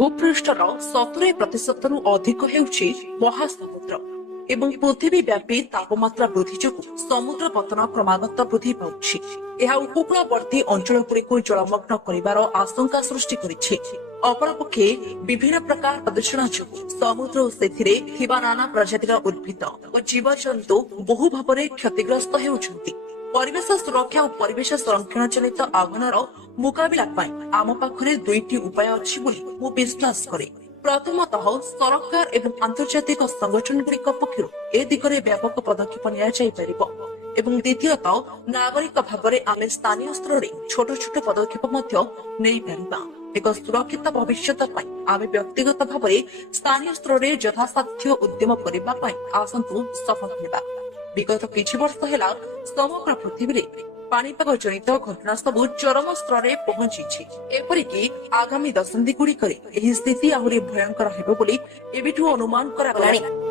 ଭୂପୃଷ୍ଠର 70% ଅଧିକ ହେଉଛି ମହାସମୁଦ୍ର ଏବଂ ପୃଥିବୀ ବ୍ୟାପୀ ତାପମାତ୍ରା ବୃଦ୍ଧି ଯୋଗୁଁ ସମୁଦ୍ର ପତନ କ୍ରମାଗତ ବୃଦ୍ଧି ପାଉଛି। ଏହା ଉପକୂଳବର୍ତ୍ତୀ ଅଞ୍ଚଳଗୁଡ଼ିକୁ ଜଳମଗ୍ନ କରିବାର ଆଶଙ୍କା ସୃଷ୍ଟି କରିଛି। ଅପରପକ୍ଷେ ବିଭିନ୍ନ ପ୍ରକାର ପ୍ରଦୂଷଣ ଯୋଗୁଁ ସମୁଦ୍ର ଓ ସେଥିରେ ଥିବା ନାନା ପ୍ରଜାତିର ଉଦ୍ଭିଦ ଓ ଜୀବଜନ୍ତୁ ବହୁ ଭାବରେ କ୍ଷତିଗ୍ରସ୍ତ ହେଉଛନ୍ତି। ପରିବେଶ ସୁରକ୍ଷା ଓ ପରିବେଶ ସଂରକ୍ଷଣ ଜନିତ ଆହ୍ୱାନର ମୁକାବିଲା ପାଇଁ ଆମ ପାଖରେ ଦୁଇଟି ଉପାୟ ଅଛି ବୋଲି ମୁଁ ବିଶ୍ୱାସ କରେ। ପ୍ରଥମତଃ ସରକାର ଏବଂ ଆନ୍ତର୍ଜାତିକ ସଂଗଠନଗୁଡ଼ିକ ପକ୍ଷରୁ ଏ ଦିଗରେ ବ୍ୟାପକ ପଦକ୍ଷେପ ନିଆଯାଇପାରିବ ଏବଂ ଦ୍ୱିତୀୟତଃ ନାଗରିକ ଭାବରେ ଆମେ ସ୍ଥାନୀୟ ସ୍ତରରେ ଛୋଟ ଛୋଟ ପଦକ୍ଷେପ ମଧ୍ୟ ନେଇପାରିବା। ଏକ ସୁରକ୍ଷିତ ଭବିଷ୍ୟତ ପାଇଁ ଆମେ ବ୍ୟକ୍ତିଗତ ଭାବରେ ସ୍ଥାନୀୟ ସ୍ତରରେ ଯଥାସାଧ୍ୟ ଉଦ୍ୟମ କରିବା ପାଇଁ ଆସନ୍ତୁ ଶପଥ ନେବା। ବିଗତ କିଛି ବର୍ଷ ହେଲା ସମଗ୍ର ପୃଥିବୀରେ ପାଣିପାଗ ଜନିତ ଘଟଣା ସବୁ ଚରମ ସ୍ତରରେ ପହଞ୍ଚିଛି। ଏପରିକି ଆଗାମୀ ଦଶନ୍ଧି ଗୁଡିକରେ ଏହି ସ୍ଥିତି ଆହୁରି ଭୟଙ୍କର ହେବ ବୋଲି ଏବେଠୁ ଅନୁମାନ କରାଗଲାଣି।